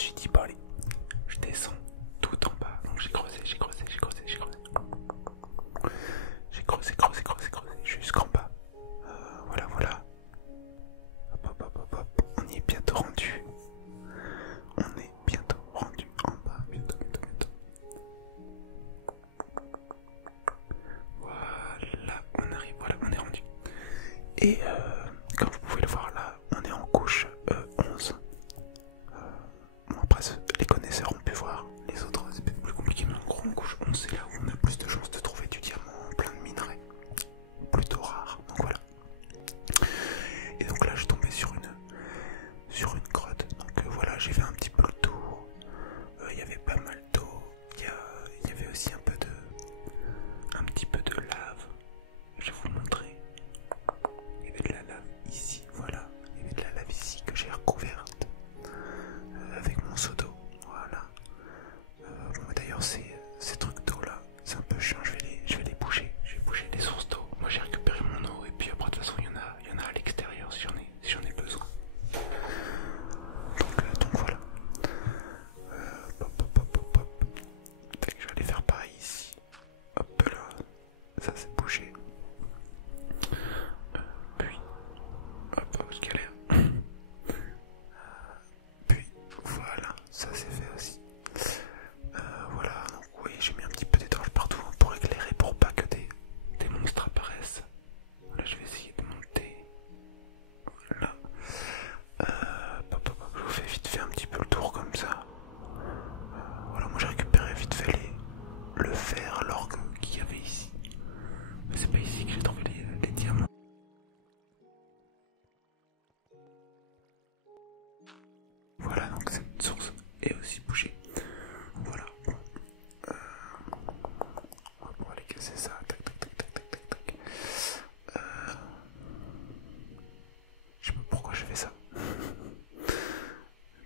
suis dit, bon allez, je descends tout en bas. Donc j'ai creusé, j'ai creusé, j'ai creusé, j'ai creusé. J'ai creusé, creusé, creusé, creusé, jusqu'en bas. Voilà, voilà. Hop, hop, hop, hop, hop. On y est bientôt rendu. On est bientôt rendu en bas. Bientôt, bientôt, bientôt. Voilà, on arrive, voilà, on est rendu. Et comme vous pouvez le voir là, on est en couche 11. Bon, après, les connaisseurs ont pu voir. Les autres, c'est peut-être plus compliqué, mais en gros, en couche 11, c'est là où on a plus de chances de trouver du diamant plein de minerais. Plutôt rare, donc voilà. Et donc là, je suis tombé sur une grotte. Donc voilà, j'ai fait un petit peu le tour. Il y avait pas mal d'eau. Il y avait aussi un petit peu de lave. Je vais vous montrer. Il y avait de la lave ici, voilà. Il y avait de la lave ici que j'ai recouverte avec mon seau d'eau. Voilà. Bon, d'ailleurs, ces trucs d'eau là, c'est un peu chiant. Je vais les bouger. Je vais bouger les sources d'eau. Moi, j'ai récupéré mon eau et puis après, de toute façon, il y en a à l'extérieur si j'en ai besoin. Donc voilà. Hop, hop, hop, hop, hop. Je vais aller faire pareil ici. Hop là. Ça, c'est bougé. Puis, hop, hop, je galère. Puis, voilà, ça c'est fait aussi. Voilà, donc oui, j'ai mis un petit peu d'étanche partout pour éclairer, pour pas que des monstres apparaissent. Là, je vais essayer de monter. Voilà. Hop, hop, hop, je vous fais vite fait un petit peu le tour comme ça. Voilà, moi j'ai récupéré vite fait le fer, l'orgue qu'il y avait ici. Mais c'est pas ici que j'ai trouvé les diamants. Voilà, donc cette source est aussi bougée. Voilà. On va aller casser ça. Tac, tac, tac, tac, tac, tac, tac. Je sais pas pourquoi je fais ça.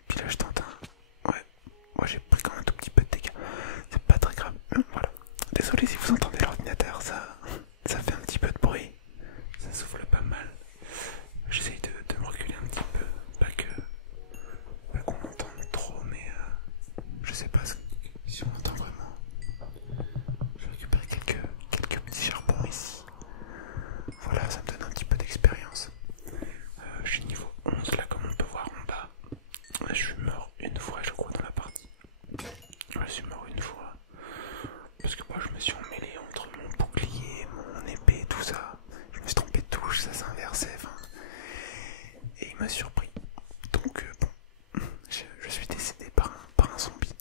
Puis là, je tente un. Ouais. Moi, j'ai pris quand même un tout petit peu de dégâts. C'est pas très grave. Voilà. Désolé si vous entendez l'ordinateur, ça fait un petit peu de bruit. Ça souffle pas mal. J'essaye de me reculer un petit peu. Pas qu'on entende trop, mais je sais pas si on entend vraiment. Je vais récupérer quelques petits charbons ici. Voilà, ça me donne un petit peu d'expérience. Je suis niveau 11 là, comme on peut voir en bas. Je suis mort une fois, je crois, dans la partie. Je suis mort une fois. Parce que moi, je me suis emmêlé entre mon bouclier, mon épée, tout ça. Je me suis trompé de touche, ça s'inversait. Enfin, et il m'a surpris. Donc, bon, je suis décédé par un zombie.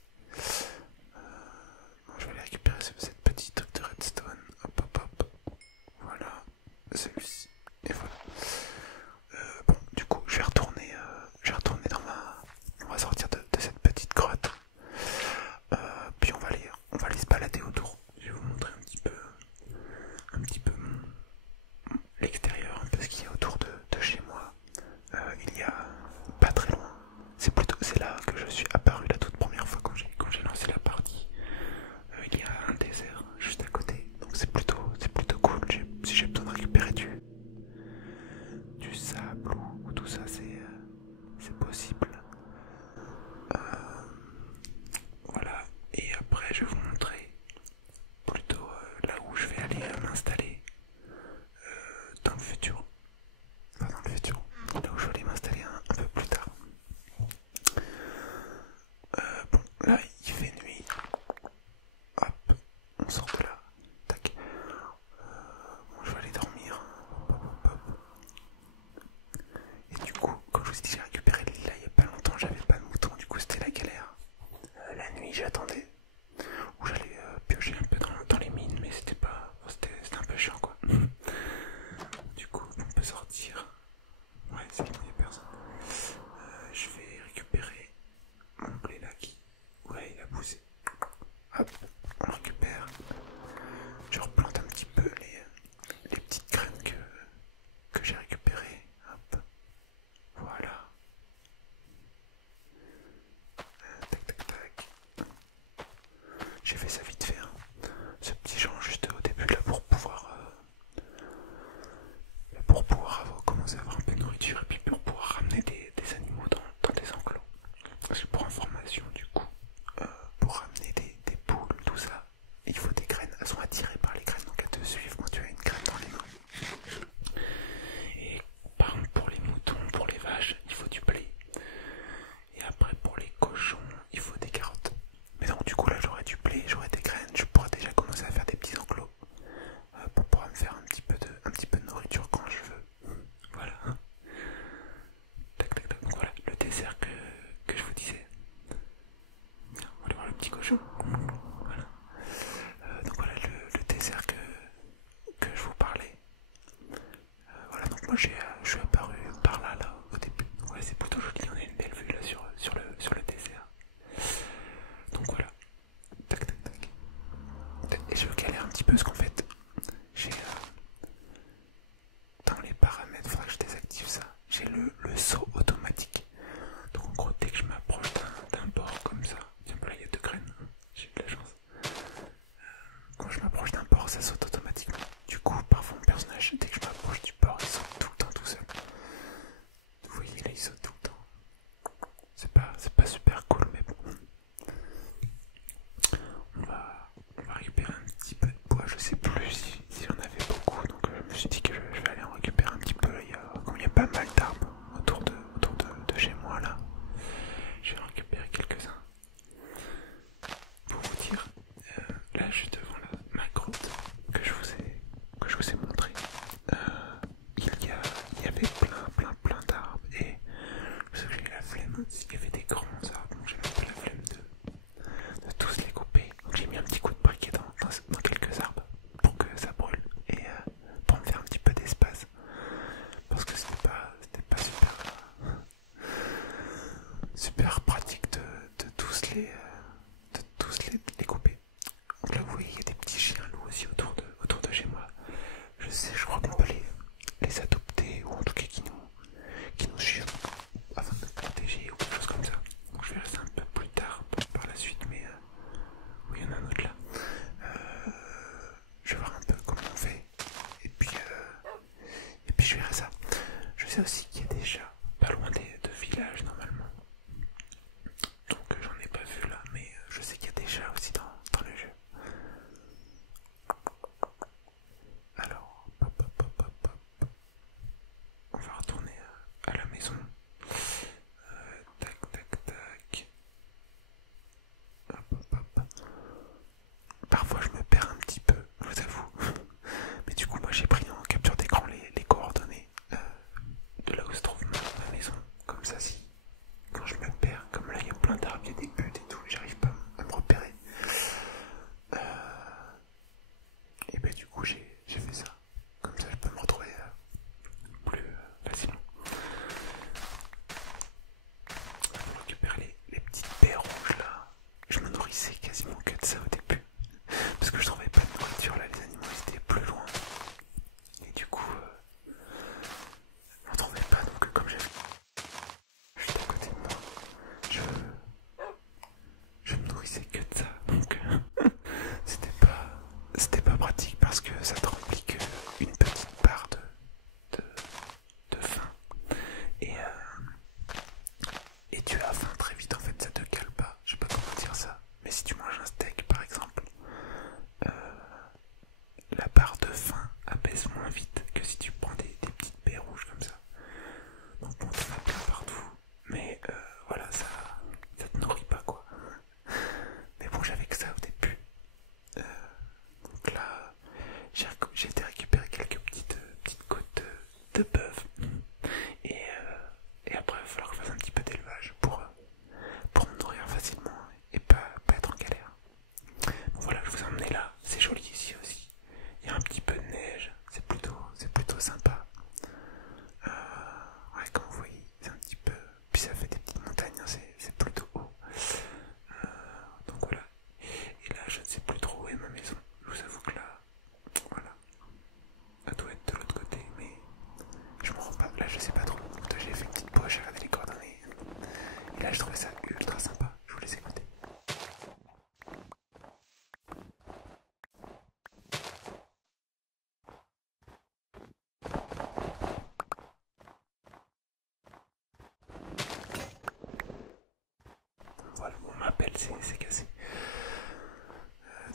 c'est cassé.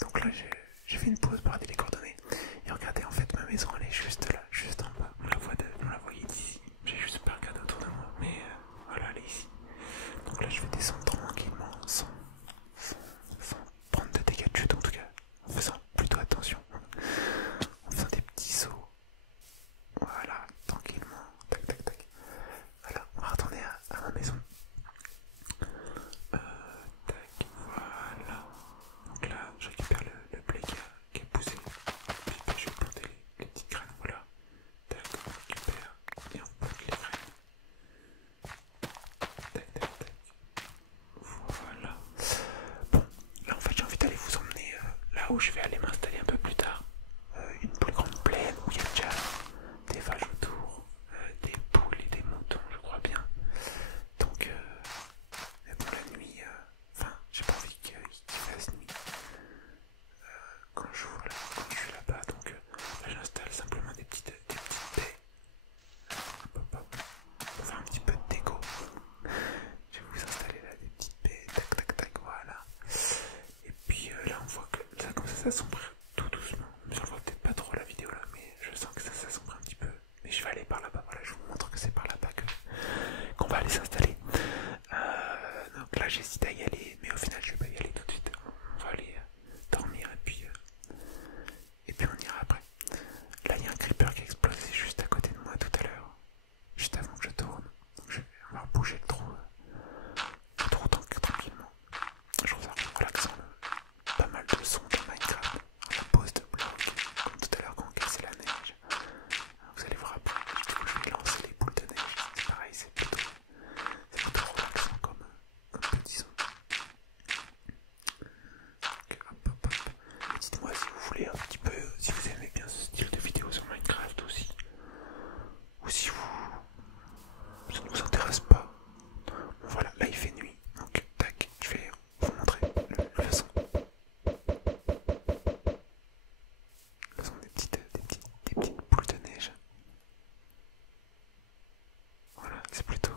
Donc là j'ai fait une pause pour regarder les coordonnées. Et regardez, en fait ma maison elle est juste là, juste en bas. On la voit d'ici. J'ai juste pas regardé autour de moi, mais voilà, elle est ici. Donc là je vais descendre tranquillement sans prendre de dégâts de chute, en tout cas en faisant plutôt attention, en faisant des petits sauts. Voilà, tranquillement, tac tac tac. Voilà, on va retourner à ma maison. Tac, voilà. Donc là, je récupère le blé qui a poussé. Puis bah, je vais planter les petites graines, voilà. Tac, on récupère et on plante les graines. Tac, tac, tac. Voilà. Bon, là en fait j'ai envie d'aller vous emmener là où je vais aller m'installer un peu plus tard. Une plus grande plaine où il y a déjà des vaches autour, des poules et des moutons, je crois bien. Donc, mais bon, la nuit, enfin, j'ai pas envie qu'il fasse nuit quand je suis là-bas. Donc, là, j'installe simplement des petites baies. Hop, hop, pour faire un petit peu de déco. Je vais vous installer là des petites baies, tac, tac, tac, voilà. Et puis là, on voit que ça, comme ça sombre tout doucement. Je vois peut-être pas trop la vidéo là, mais je sens que ça sombre un petit peu. Mais je vais aller par là-bas, voilà, je vous montre que c'est par là-bas qu'on va aller s'installer. Donc là, j'hésite à y aller, mais au final, je vais pas y aller tout de suite. On va aller dormir et puis on ira après. Là, il y a un creeper qui a explosé juste à côté de moi tout à l'heure, juste avant que je tourne. Donc je vais avoir bougé le trou tranquillement. Je trouve ça relaxant, pas mal de sons de Minecraft, la pose de blocs, comme tout à l'heure quand on cassait la neige. Vous allez vous rappeler, du coup je vais lancer les boules de neige, c'est pareil, c'est plutôt relaxant comme petit son. Donc, hop, hop, hop. Dites-moi si vous voulez un petit peu, si vous aimez bien ce style de vidéo sur Minecraft aussi, ou si ça ne vous intéresse pas. Bon, voilà, là il fait nuit, donc tac, je vais vous montrer le son. Le son des petites boules de neige. Voilà, c'est plutôt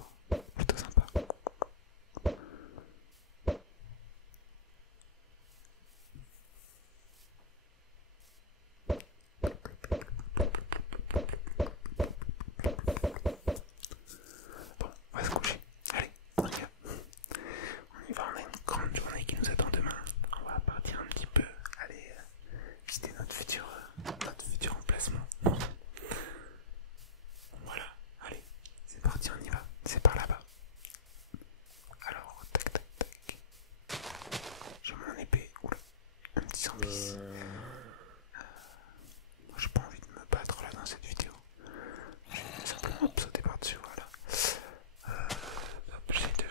sympa. Bon, on va se coucher. Allez, on y va. On a une grande journée qui nous attend demain. On va partir un petit peu, aller visiter notre futur emplacement. Voilà, allez, c'est parti, on y va. C'est par là-bas. Alors, tac tac tac. J'ai mon épée. Oula, un petit zombie ici. J'ai pas envie de me battre là dans cette vidéo. Je vais simplement sauter par-dessus, voilà. J'essaie de...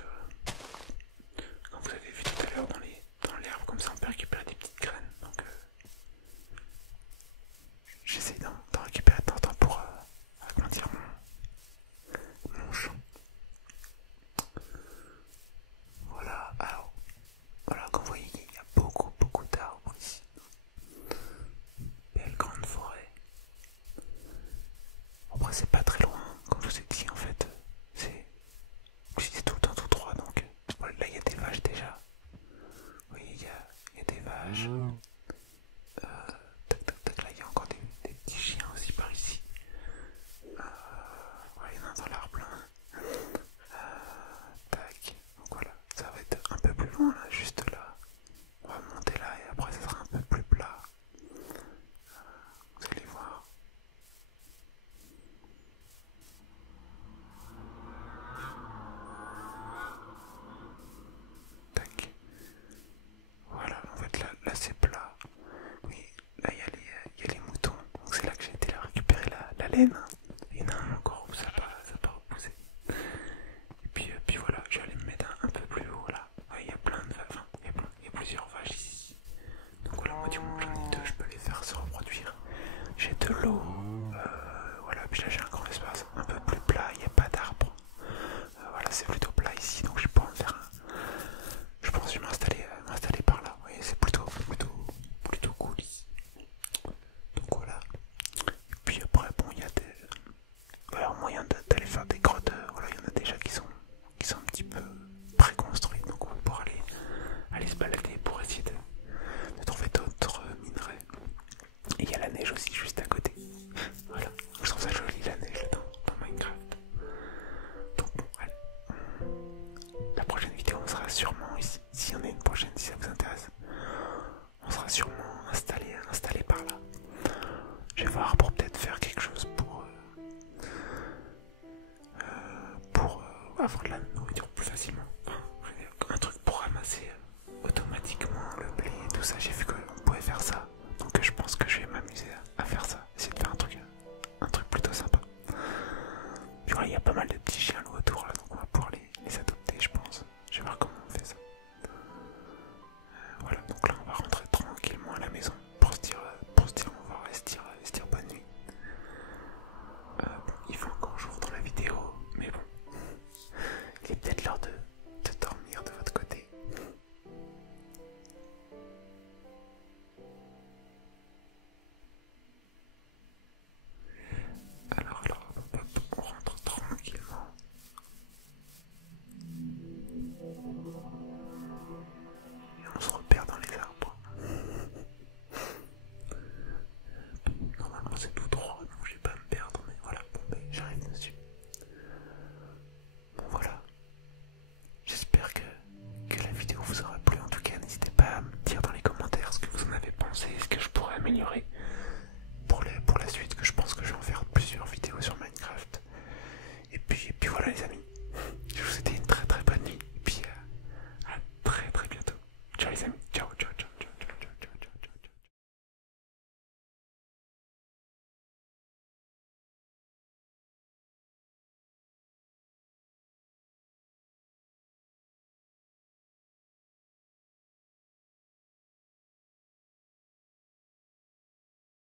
Quand vous avez vu tout à l'heure dans l'herbe, comme ça on peut récupérer des petites graines. Donc j'essaie d'en récupérer de temps en temps pour agrandir mon champ. Voilà, alors voilà, comme vous voyez, il y a beaucoup d'arbres ici. Belle grande forêt. Après c'est pas très loin, comme je vous ai dit en fait. C'est tout le temps tout droit, donc voilà, là il y a des vaches déjà. Vous voyez, il y a des vaches. Tac tac tac, là il y a encore des petits chiens aussi par ici. Voilà, il y en a dans l'arbre plein. Tac, donc voilà, ça va être un peu plus loin là, juste là. On va monter là et après ça sera un peu plus plat. Vous allez voir. Tac. Voilà, en fait là c'est plat. Oui, là il y a les moutons. Donc c'est là que j'ai été là récupérer la laine. Il y en a un encore où ça n'a pas repoussé. Et puis voilà, je vais aller me mettre un peu plus haut là. Ouais, il y a plein de vaches, il y a plusieurs vaches ici. Donc voilà, moi du coup j'en ai deux, je peux les faire se reproduire. J'ai de l'eau, voilà, puis là j'ai un grand espace un peu plus plat, il n'y a pas d'arbres. Voilà, c'est plutôt plat ici, donc je peux en faire un. Je pense que je vais m'installer par là. Oui, c'est plutôt cool ici. Donc voilà. Et puis après, bon, il y a les amis.